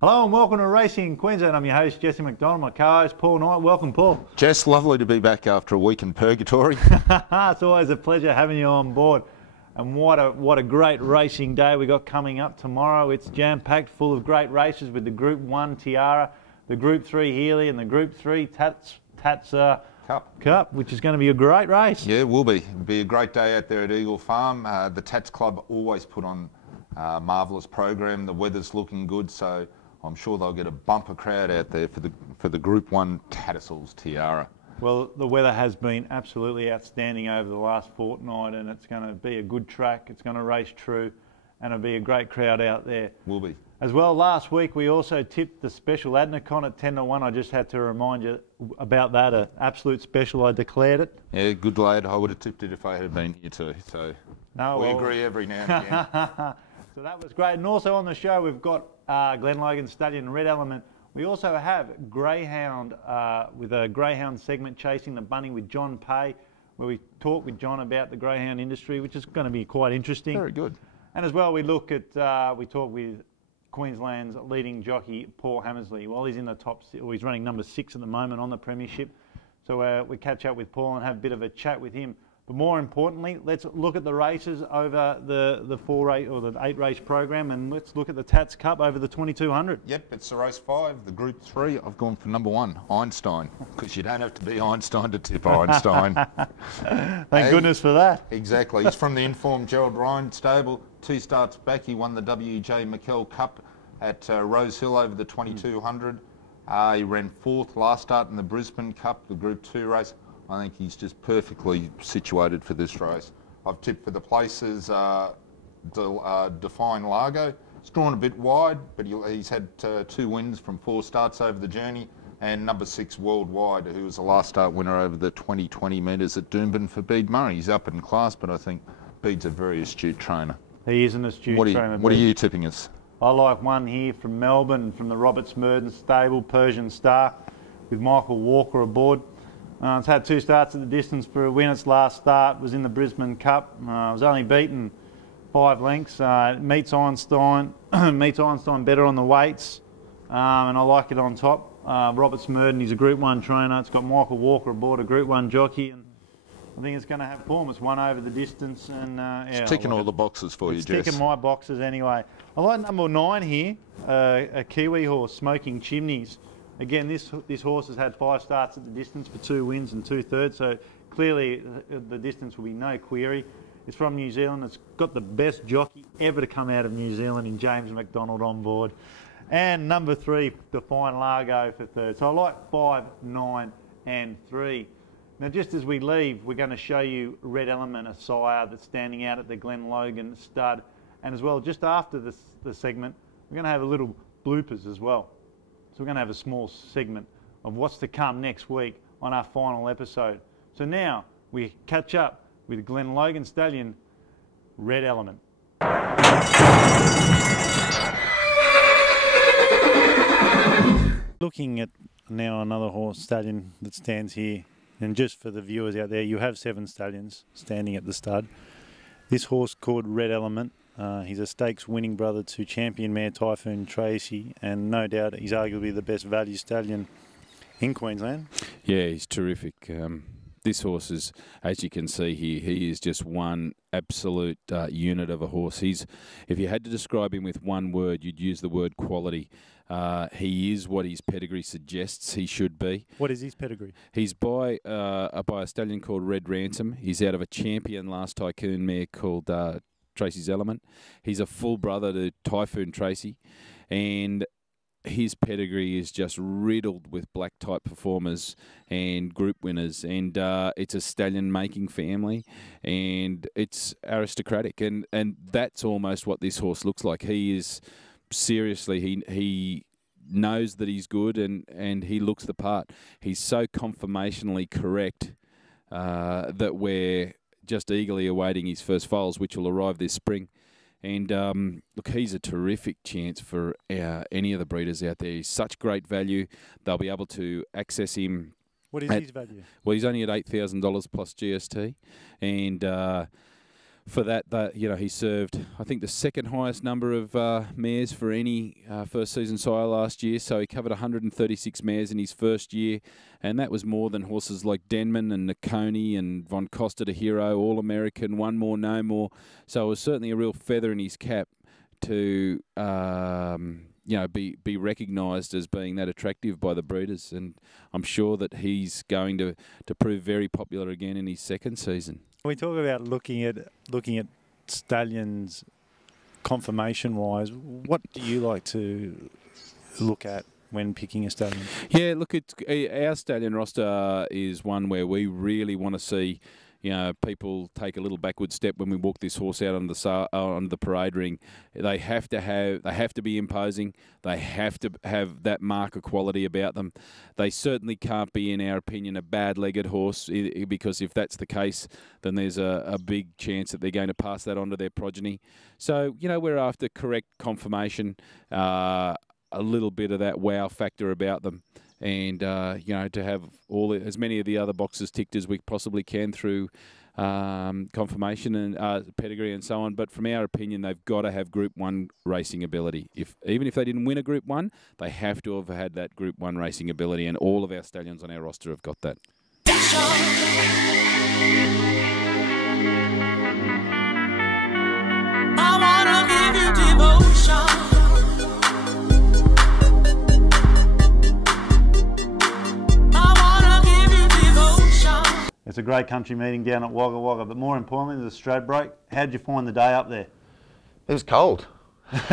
Hello and welcome to Racing in Queensland. I'm your host, Jesse McDonald, my co-host, Paul Knight. Welcome, Paul. Jess, lovely to be back after a week in purgatory. It's always a pleasure having you on board. And what a great racing day we got coming up tomorrow. It's jam-packed full of great races with the Group 1 Tiara, the Group 3 Healy and the Group 3 Tats Cup, which is going to be a great race. Yeah, it will be. It'll be a great day out there at Eagle Farm. The Tats Club always put on a marvellous program. The weather's looking good, so I'm sure they'll get a bumper crowd out there for the Group 1 Tattersalls Tiara. Well, the weather has been absolutely outstanding over the last fortnight, and it's going to be a good track. It's going to race true, and it'll be a great crowd out there. Will be. As well, last week we also tipped the special Adnicon at 10-1. I just had to remind you about that. An absolute special. I declared it. Yeah, good lad. I would have tipped it if I had been here too. So we agree every now and again. So that was great. And also on the show we've got Glen Logan Stallion Red Element. We also have Greyhound with a Greyhound segment, Chasing the Bunny with John Pay, where we talk with John about the Greyhound industry, which is going to be quite interesting. Very good. And as well, we look at we talk with Queensland's leading jockey Paul Hammersley. Well, he's in the top, or he's running number 6 at the moment on the premiership. So we catch up with Paul and have a bit of a chat with him. But more importantly, let's look at the races over the 8 race program, and let's look at the Tats Cup over the 2200. Yep, it's the race 5, the Group 3. I've gone for number 1, Einstein, because you don't have to be Einstein to tip Einstein. Thank goodness for that. Exactly. He's from the informed Gerald Ryan stable. 2 starts back, he won the W.J. McKell Cup at Rose Hill over the 2200. He ran 4th last start in the Brisbane Cup, the Group 2 race. I think he's just perfectly situated for this race. I've tipped for the places Define Largo. It's drawn a bit wide, but he's had 2 wins from 4 starts over the journey, and number 6 Worldwide, who was the last start winner over the 20 metres at Doomben for Bede Murray. He's up in class, but I think Bede's a very astute trainer. He is an astute trainer. What are you tipping us? I like one here from Melbourne, from the Robert Smurden stable, Persian Star, with Michael Walker aboard. It's had 2 starts at the distance for a win. Its last start was in the Brisbane Cup. It was only beaten 5 lengths. Meets Einstein better on the weights, and I like it on top. Robert Smurden, he's a Group 1 trainer. It's got Michael Walker aboard, a Group 1 jockey, and I think it's going to have form. It's won over the distance, and yeah, it's ticking all the boxes for you, Jess. It's ticking my boxes anyway. I like number 9 here, a Kiwi horse, Smoking Chimneys. Again, this horse has had 5 starts at the distance for 2 wins and 2/3, so clearly the distance will be no query. It's from New Zealand. It's got the best jockey ever to come out of New Zealand in James McDonald on board. And number 3, Define Largo for 3rd. So I like 5, 9 and 3. Now just as we leave, we're going to show you Red Element, a sire that's standing out at the Glen Logan stud. And as well, just after the segment, we're going to have a little bloopers as well. So we're going to have a small segment of what's to come next week on our final episode. So now we catch up with Glen Logan Stallion, Red Element. Looking at now another horse stallion that stands here, and just for the viewers out there, you have 7 stallions standing at the stud. This horse called Red Element. He's a stakes winning brother to champion mare Typhoon Tracy, and no doubt he's arguably the best value stallion in Queensland. Yeah, he's terrific. This horse is, as you can see here, he is just one absolute unit of a horse. If you had to describe him with one word, you'd use the word quality. He is what his pedigree suggests he should be. What is his pedigree? He's by a stallion called Red Ransom. He's out of a champion last Tycoon mare called Tracy's Element. He's a full brother to Typhoon Tracy, and his pedigree is just riddled with black type performers and group winners, and it's a stallion making family, and it's aristocratic, and that's almost what this horse looks like. He is seriously, he knows that he's good, and he looks the part. He's so conformationally correct that we're just eagerly awaiting his first foals, which will arrive this spring. And look, he's a terrific chance for any of the breeders out there. He's such great value. They'll be able to access him. What is his value? Well, he's only at $8,000 plus GST, and for that, he served, I think, the second highest number of mares for any first season sire last year. So he covered 136 mares in his first year, and that was more than horses like Denman and Nakoni and Von Costa to Hero, All American, One More, No More. So it was certainly a real feather in his cap to be recognised as being that attractive by the breeders, and I'm sure that he's going to prove very popular again in his second season. We talk about looking at stallions conformation wise. What do you like to look at when picking a stallion? Yeah, look, our stallion roster is one where we really want to see people take a little backward step when we walk this horse out on the parade ring. They have to be imposing. They have to have that marker quality about them. They certainly can't be, in our opinion, a bad-legged horse, because if that's the case, then there's a big chance that they're going to pass that on to their progeny. So, we're after correct conformation, a little bit of that wow factor about them. And, to have as many of the other boxes ticked as we possibly can through confirmation and pedigree and so on. But from our opinion, they've got to have Group 1 racing ability. Even if they didn't win a Group 1, they have to have had that Group 1 racing ability, and all of our stallions on our roster have got that. I wanna give you devotion. It's a great country meeting down at Wagga Wagga, but more importantly, the Stradbroke. How did you find the day up there? It was cold. It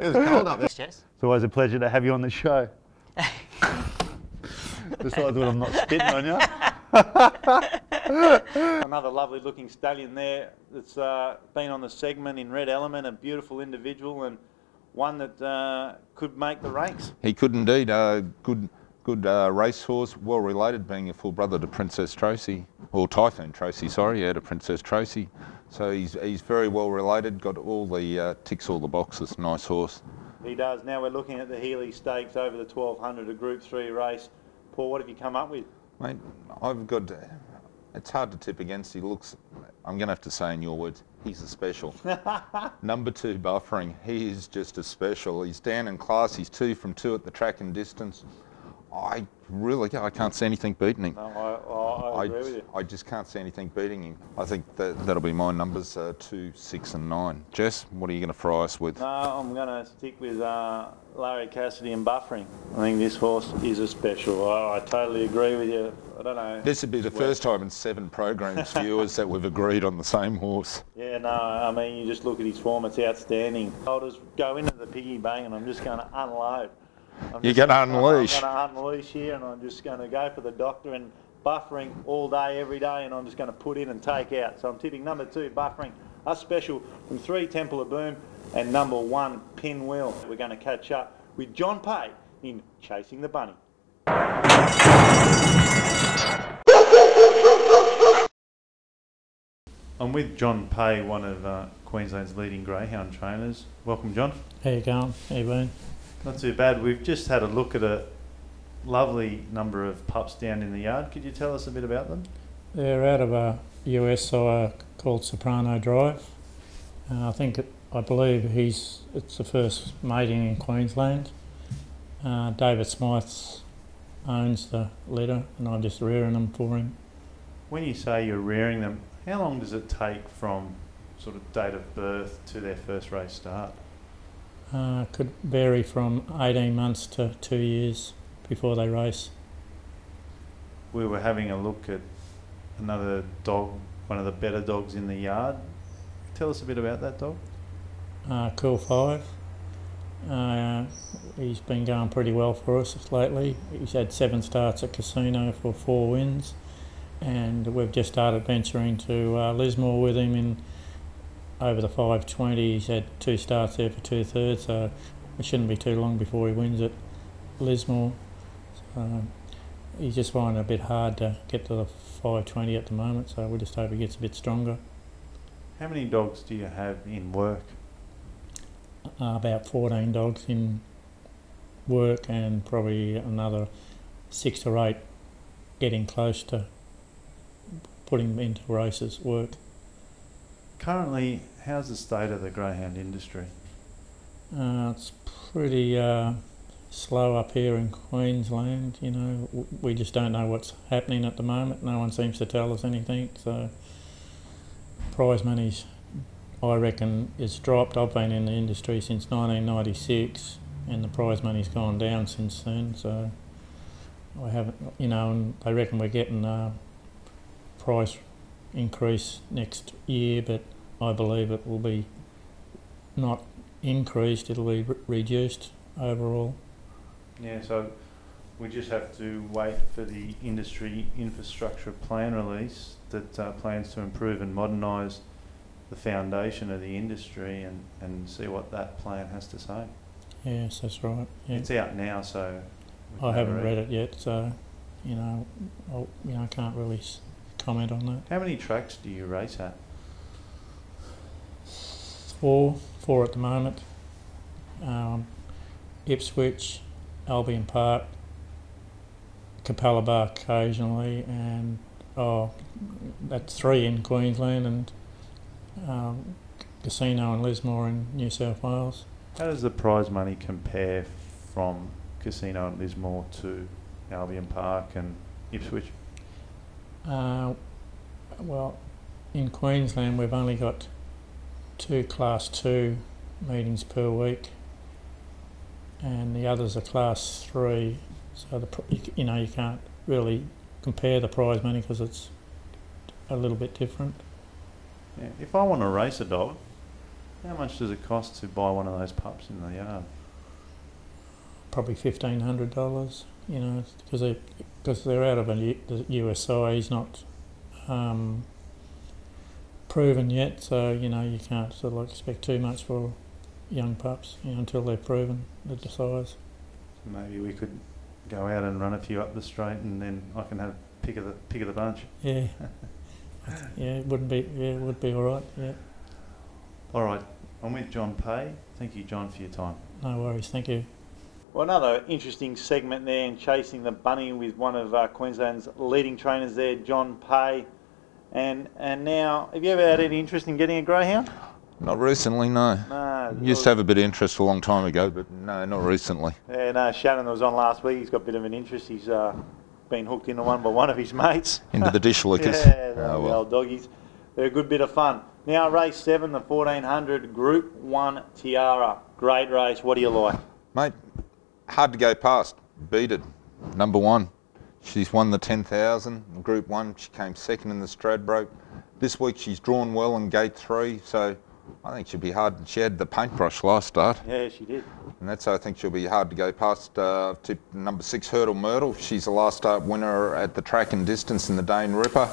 was cold up there. Jess. It's always a pleasure to have you on the show. Besides when I'm not spitting on you. Another lovely looking stallion there that's been on the segment in Red Element, a beautiful individual and one that could make the ranks. He could indeed. Good racehorse, well related, being a full brother to Princess Tracy, or Typhoon Tracy, sorry, to Princess Tracy. So he's very well related, got all the, ticks all the boxes, nice horse. He does. Now we're looking at the Healy Stakes over the 1200, a Group 3 race. Paul, what have you come up with? Mate, it's hard to tip against. He looks, I'm going to have to say in your words, he's a special. Number 2 buffering, he is just a special. He's down in class, he's 2 from 2 at the track and distance. I can't see anything beating him. No, I agree with you. I just can't see anything beating him. I think that'll be my numbers, 2, 6 and 9. Jess, what are you going to fry us with? No, I'm going to stick with Larry Cassidy and buffering. I think this horse is a special. I totally agree with you. I don't know. This would be the first time in 7 programs, viewers, that we've agreed on the same horse. Yeah, no, I mean, you just look at his form, it's outstanding. I'll just go into the piggy bank and I'm just going to unload. You're going to unleash. I'm going to unleash here, and I'm just going to go for the doctor and buffering all day, every day, and I'm just going to put in and take out. So I'm tipping number 2, buffering, a special from 3, Temple of Boom, and number 1, Pinwheel. We're going to catch up with John Pay in Chasing the Bunny. I'm with John Pay, one of Queensland's leading greyhound trainers. Welcome, John. How you going? How you been? Not too bad. We've just had a look at a lovely number of pups down in the yard. Could you tell us a bit about them? They're out of a US sire called Soprano Drive. I believe it's the first mating in Queensland. David Smythe owns the litter, and I'm just rearing them for him. When you say you're rearing them, how long does it take from sort of date of birth to their first race start? Could vary from 18 months to 2 years before they race. We were having a look at another dog, one of the better dogs in the yard. Tell us a bit about that dog. QLD. He's been going pretty well for us lately. He's had 7 starts at Casino for 4 wins, and we've just started venturing to Lismore with him in over the 520. He's had 2 starts there for 2/3, so it shouldn't be too long before he wins at Lismore. So he's just finding it a bit hard to get to the 520 at the moment, so we just hope he gets a bit stronger. How many dogs do you have in work? About 14 dogs in work, and probably another 6 to 8 getting close to putting into races work. Currently, how's the state of the greyhound industry? It's pretty slow up here in Queensland. You know, we just don't know what's happening at the moment. No one seems to tell us anything. So prize money's, I reckon, it's dropped. I've been in the industry since 1996, and the prize money's gone down since then. So I haven't, you know, and they reckon we're getting a price increase next year, but I believe it will be not increased, it'll be reduced overall. Yeah, so we just have to wait for the industry infrastructure plan release that plans to improve and modernise the foundation of the industry and see what that plan has to say. Yes, that's right. Yeah. It's out now, so I haven't read it yet, so you know, I can't really comment on that. How many tracks do you race at? Four at the moment. Ipswich, Albion Park, Capella Bar occasionally, and that's 3 in Queensland, and Casino and Lismore in New South Wales. How does the prize money compare from Casino and Lismore to Albion Park and Ipswich? Well, in Queensland we've only got 2 Class 2 meetings per week, and the others are Class 3. So you know, you can't really compare the prize money because it's a little bit different. Yeah. If I want to race a dog, how much does it cost to buy one of those pups in the yard? Probably $1,500. You know, because they're out of the USI. He's not proven yet, so you know you can't sort of like expect too much for young pups, you know, until they're proven the size. Maybe we could go out and run a few up the straight, and then I can have pick of the bunch. Yeah, yeah, it would be all right. Yeah. All right, I'm with John Pay. Thank you, John, for your time. No worries. Thank you. Well, another interesting segment there in Chasing the Bunny with one of Queensland's leading trainers there, John Pay. And now, have you ever had any interest in getting a greyhound? Not recently, no. No. Used to have a bit of interest a long time ago, but no, not recently. Yeah, no, Shannon was on last week. He's got a bit of an interest. He's been hooked into one by one of his mates. Into the dish lickers. Yeah, the old doggies. They're a good bit of fun. Now, race 7, the 1400 Group 1 Tiara. Great race. What do you like? Mate, hard to go past. Beat it. Number 1. She's won the 10,000. Group 1, she came second in the Stradbroke. This week she's drawn well in gate 3, so I think she'll be hard. She had the paintbrush last start. Yeah, she did. And that's, I think she'll be hard to go past. Tip number 6, Hurdle Myrtle. She's the last start winner at the track and distance in the Dane Ripper.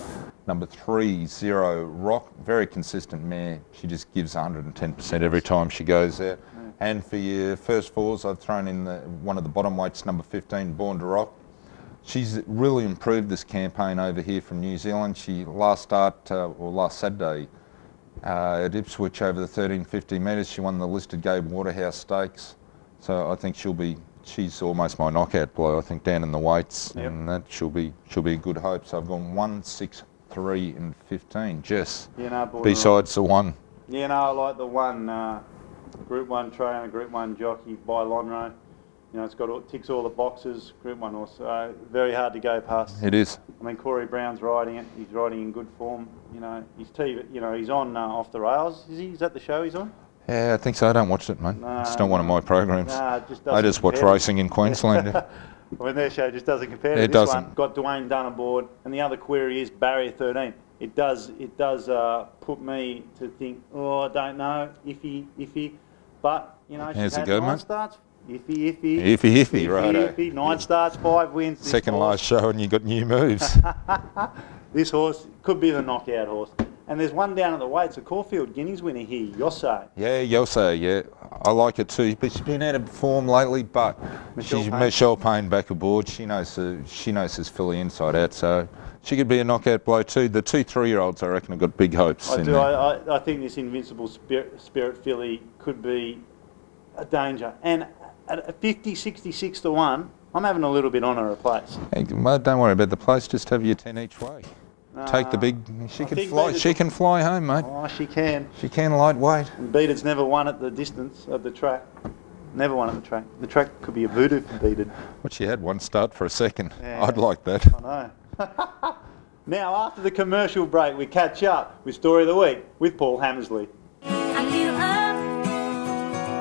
Number 3, Zero Rock. Very consistent mare. She just gives 110% every time she goes there. Mm. And for your first 4s, I've thrown in one of the bottom weights, number 15, Born to Rock. She's really improved this campaign over here from New Zealand. She last Saturday at Ipswich over the 1350 metres, she won the listed Gabe Waterhouse Stakes. So I think she's almost my knockout blow. I think down in the weights, yep. And that she'll be a good hope. So I've gone 1, 6, 3, and 15. Jess. Yeah, no, besides the 1. Yeah, no, I like the 1 Group 1 trainer, Group 1 jockey by Lonhro. You know, ticks all the boxes. Group 1 horse, very hard to go past. It is. I mean, Corey Brown's riding it. He's riding in good form. You know, he's on Off the Rails. Is that the show he's on? Yeah, I think so. I don't watch it, mate. It's not one of my programs. I just watch racing in Queensland. I mean, their show just doesn't compare to this one. Got Dwayne Dunn aboard, and the other query is Barrier 13. It does put me to think, I don't know, iffy. But you know, she's had 9 starts. Iffy, right. 9 starts, 5 wins. Second last show and you got new moves. This horse could be the knockout horse. And there's one down at the weights, a Caulfield Guineas winner here, Yossé. Yeah, Yossé, yeah. I like it too. But she's been out of form lately, but Michelle Payne back aboard. She knows his filly inside out, so she could be a knockout blow too. The 2 3-year-olds, I reckon, have got big hopes. I think this Invincible Spirit filly could be a danger. And at 50, 66 to 1, I'm having a little bit on her a place. Hey, don't worry about the place, just have your 10 each way. take the big. She I could think fly. Beaters She can fly home, mate. Oh, she can. She can lightweight. And Beated's never won at the distance of the track. Never won at the track. The track could be a voodoo for Beated. But she had one start for a second. Yeah. I'd like that. I know. Now, after the commercial break, we catch up with Story of the Week with Paul Hammersley. I feel up,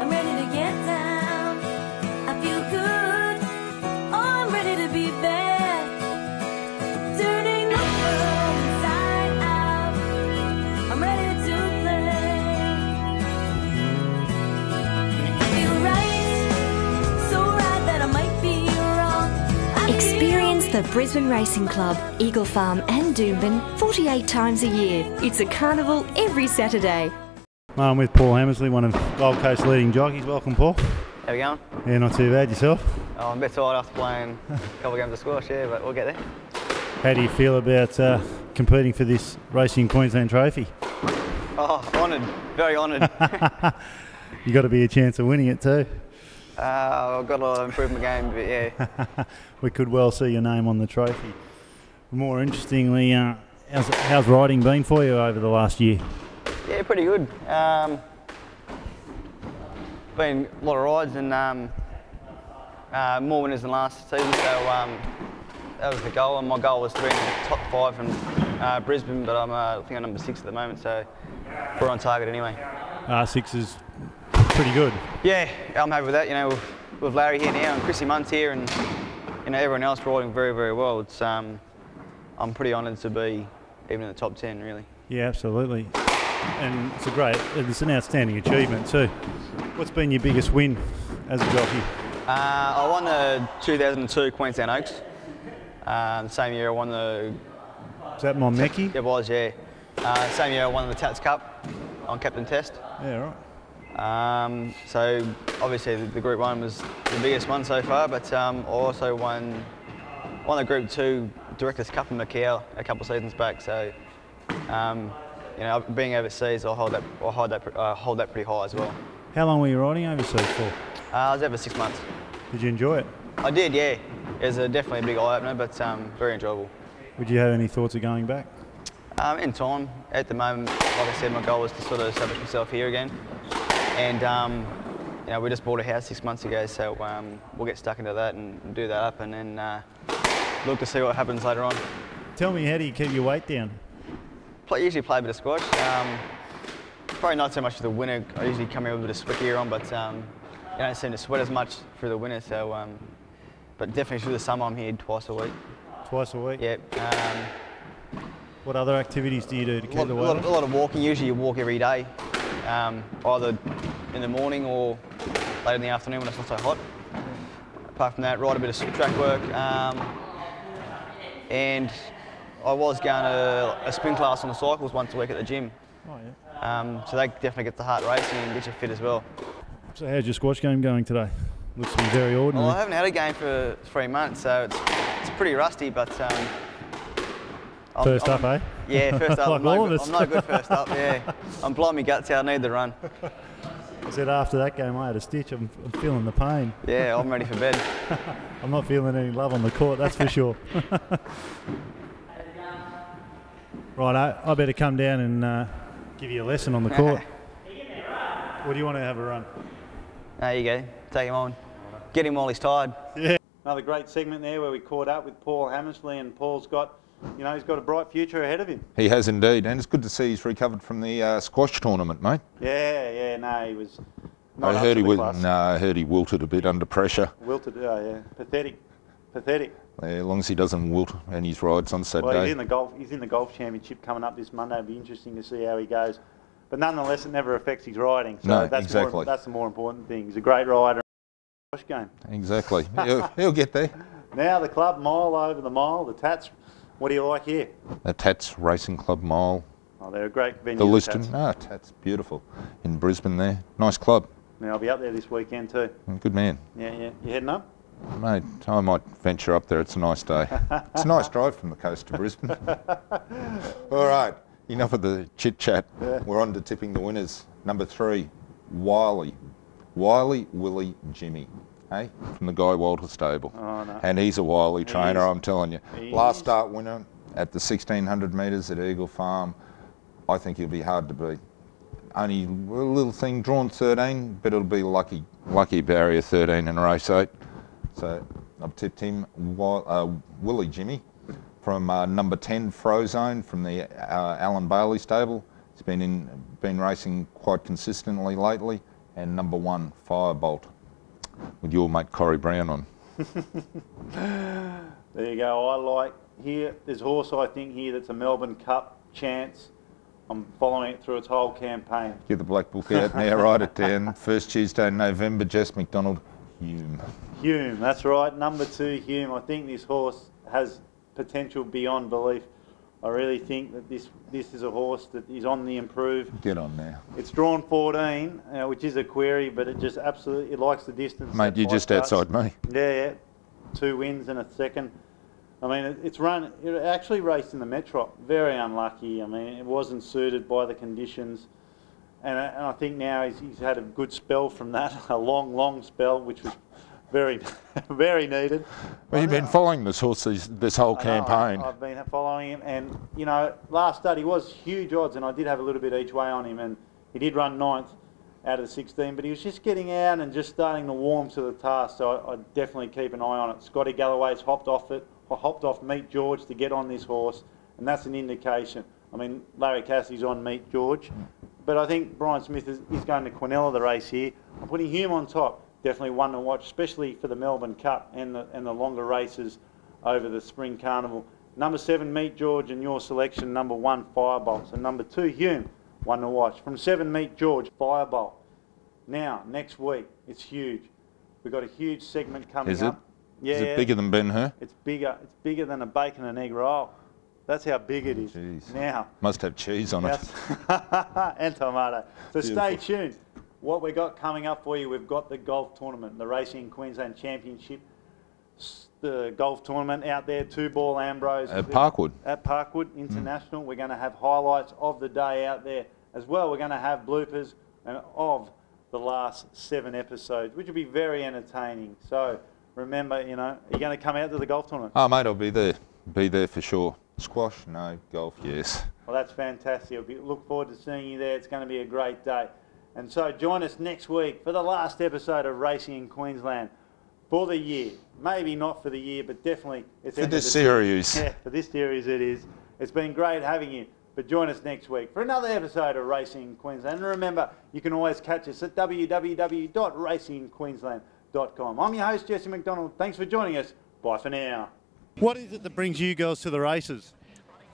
I'm ready to get down. I feel good, oh, I'm ready to be there. Turning the world inside out, I'm ready to play. I feel right, so right that I might be wrong. Experience the Brisbane Racing Club, Eagle Farm and Doomben 48 times a year. It's a carnival every Saturday. I'm with Paul Hammersley, one of Gold Coast's leading jockeys. Welcome, Paul. How we going? Yeah, not too bad. Yourself? Oh, I'm a bit tired after playing a couple of games of squash, yeah, but we'll get there. How do you feel about competing for this Racing Queensland trophy? Oh, honoured, very honoured. You got to be a chance of winning it too. I've got a lot of improvement game, but yeah. We could well see your name on the trophy. More interestingly, how's riding been for you over the last year? Yeah, pretty good. Been a lot of rides and more winners than last season, so that was the goal, and my goal was to be in the top 5 in Brisbane, but I think I'm number 6 at the moment, so we're on target anyway. 6 is pretty good. Yeah, I'm happy with that. You know, with Larry here now and Chrissy Munt's here, and you know everyone else riding very, very well. It's I'm pretty honoured to be even in the top 10, really. Yeah, absolutely. And it's an outstanding achievement too. What's been your biggest win as a jockey? I won the 2002 Queensland Oaks. The same year I won the... Was that Monmecki? It was, yeah. Same year I won the Tats Cup on Captain Test. Yeah, right. So obviously the Group 1 was the biggest one so far, but I also won the Group 2 Directors Cup in Macau a couple of seasons back. So you know, being overseas, I'll hold that pretty high as well. How long were you riding overseas for? I was there for 6 months. Did you enjoy it? I did, yeah. It was definitely a big eye-opener, but very enjoyable. Would you have any thoughts of going back? In time. At the moment, like I said, my goal was to sort of establish myself here again. And you know, we just bought a house 6 months ago, so we'll get stuck into that and do that up, and then look to see what happens later on. Tell me, how do you keep your weight down? Usually play a bit of squash. Probably not so much for the winter. I usually come here with a bit of sweat gear on, but you don't seem to sweat as much for the winter. So, but definitely through the summer, I'm here twice a week. Twice a week? Yeah. What other activities do you do to keep the weight? A lot of walking. Usually you walk every day, either in the morning or late in the afternoon when it's not so hot. Apart from that, ride a bit of track work, and I was going to a spin class on the cycles once a week at the gym. Oh, yeah. So they definitely get the heart racing and get you fit as well. So how's your squash game going today? Looks to be very ordinary. Well, I haven't had a game for 3 months, so it's pretty rusty, but... First up, eh? Yeah, first up. Like all of us. I'm not good first up, yeah. I'm blowing my guts out, I need the run. I said after that game I had a stitch, I'm feeling the pain. Yeah, I'm ready for bed. I'm not feeling any love on the court, that's for sure. Right, I better come down and give you a lesson on the court. Or do you want to have a run? There you go, take him on. Get him while he's tired. Yeah. Another great segment there where we caught up with Paul Hammersley, and Paul's got, you know, he's got a bright future ahead of him. He has indeed, and it's good to see he's recovered from the squash tournament, mate. Yeah, no, he was. I heard he wilted a bit under pressure. Wilted, oh yeah, pathetic. Yeah, as long as he doesn't wilt and his rides on Saturday. Well, he's in the golf championship coming up this Monday. It'll be interesting to see how he goes. But nonetheless, it never affects his riding. So no, that's exactly. That's the more important thing. He's a great rider. Game. Exactly. He'll get there. Now the club, mile over the mile, the Tats. What do you like here? The Tats Racing Club Mile. Oh, they're a great venue. The Liston. Tats, beautiful. In Brisbane there. Nice club. Now I'll be up there this weekend too. Good man. Yeah. You heading up? Mate, I might venture up there. It's a nice day. It's a nice drive from the coast to Brisbane. All right, enough of the chit-chat. Yeah. We're on to tipping the winners. Number 3, Wiley, Willie, Jimmy. Hey, from the Guy Walter stable. Oh, no. And he's a wily trainer, I'm telling you. Last start winner at the 1600 metres at Eagle Farm, I think he'll be hard to beat. Only a little thing, drawn 13, but it'll be lucky barrier 13 in race 8. So I've tipped him, Willie Jimmy, from number 10 Frozone from the Alan Bailey stable. He's been racing quite consistently lately, and number 1 Firebolt with your mate Corey Brown on. There you go. I like here. There's a horse I think here that's a Melbourne Cup chance. I'm following it through its whole campaign. Get the black book out now, write it down. First Tuesday in November, Jess McDonald, Hume. Hume, that's right. Number 2, Hume. I think this horse has potential beyond belief. I really think that this is a horse that is on the improve. Get on now. It's drawn 14, which is a query, but it just absolutely, it likes the distance. Mate, you're just outside me. Yeah. 2 wins and a second. I mean, it actually raced in the Metro. Very unlucky. I mean, it wasn't suited by the conditions. And I think now he's had a good spell from that, a long spell, which was very, very needed. Well, you've been following this horse this whole campaign. I've been following him, and, you know, last start he was huge odds, and I did have a little bit each way on him, and he did run 9th out of the 16, but he was just getting out and just starting to warm to the task, so I'd definitely keep an eye on it. Scotty Galloway's hopped off Meet George to get on this horse, and that's an indication. I mean, Larry Cassidy's on Meet George, but I think Brian Smith is going to Quinella the race here. I'm putting Hume on top. Definitely one to watch, especially for the Melbourne Cup and the longer races over the Spring Carnival. Number 7, Meet George, and your selection, number 1, Firebolt. So number 2, Hume, one to watch. From 7, Meet George, Firebolt. Now, next week, it's huge. We've got a huge segment coming up. Is it? Yeah. Is it bigger than Ben-Hur? It's bigger. It's bigger than a bacon and egg roll. That's how big it is. Jeez. Now. Must have cheese on it. And tomato. So Beautiful. stay tuned. What we got coming up for you, we've got the golf tournament, the Racing Queensland Championship, the golf tournament out there, 2-ball Ambrose. At Parkwood. At Parkwood International. We're going to have highlights of the day out there as well. We're going to have bloopers of the last 7 episodes, which will be very entertaining. So remember, you know, you're going to come out to the golf tournament. Oh, mate, I'll be there. Be there for sure. Squash? No. Golf? Yes. Well, that's fantastic. Look forward to seeing you there. It's going to be a great day. And so join us next week for the last episode of Racing in Queensland for the year. Maybe not for the year, but definitely it's for this series. Yeah, for this series it is. It's been great having you. But join us next week for another episode of Racing in Queensland. And remember, you can always catch us at www.racingqueensland.com. I'm your host, Jesse McDonald. Thanks for joining us. Bye for now. What is it that brings you girls to the races?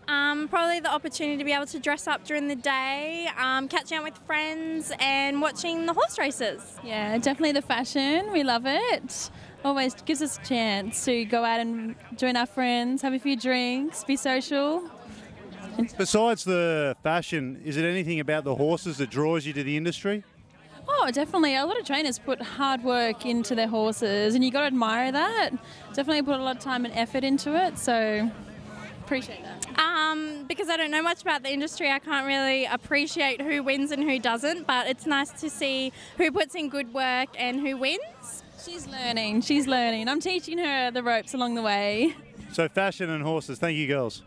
Probably the opportunity to be able to dress up during the day, catching out with friends and watching the horse races. Yeah, definitely the fashion. We love it. Always gives us a chance to go out and join our friends, have a few drinks, be social. Besides the fashion, is it anything about the horses that draws you to the industry? Oh, definitely. A lot of trainers put hard work into their horses, and you got to admire that. Definitely put a lot of time and effort into it, so appreciate that. Because I don't know much about the industry, I can't really appreciate who wins and who doesn't, but it's nice to see who puts in good work and who wins. She's learning. I'm teaching her the ropes along the way. So fashion and horses. Thank you, girls.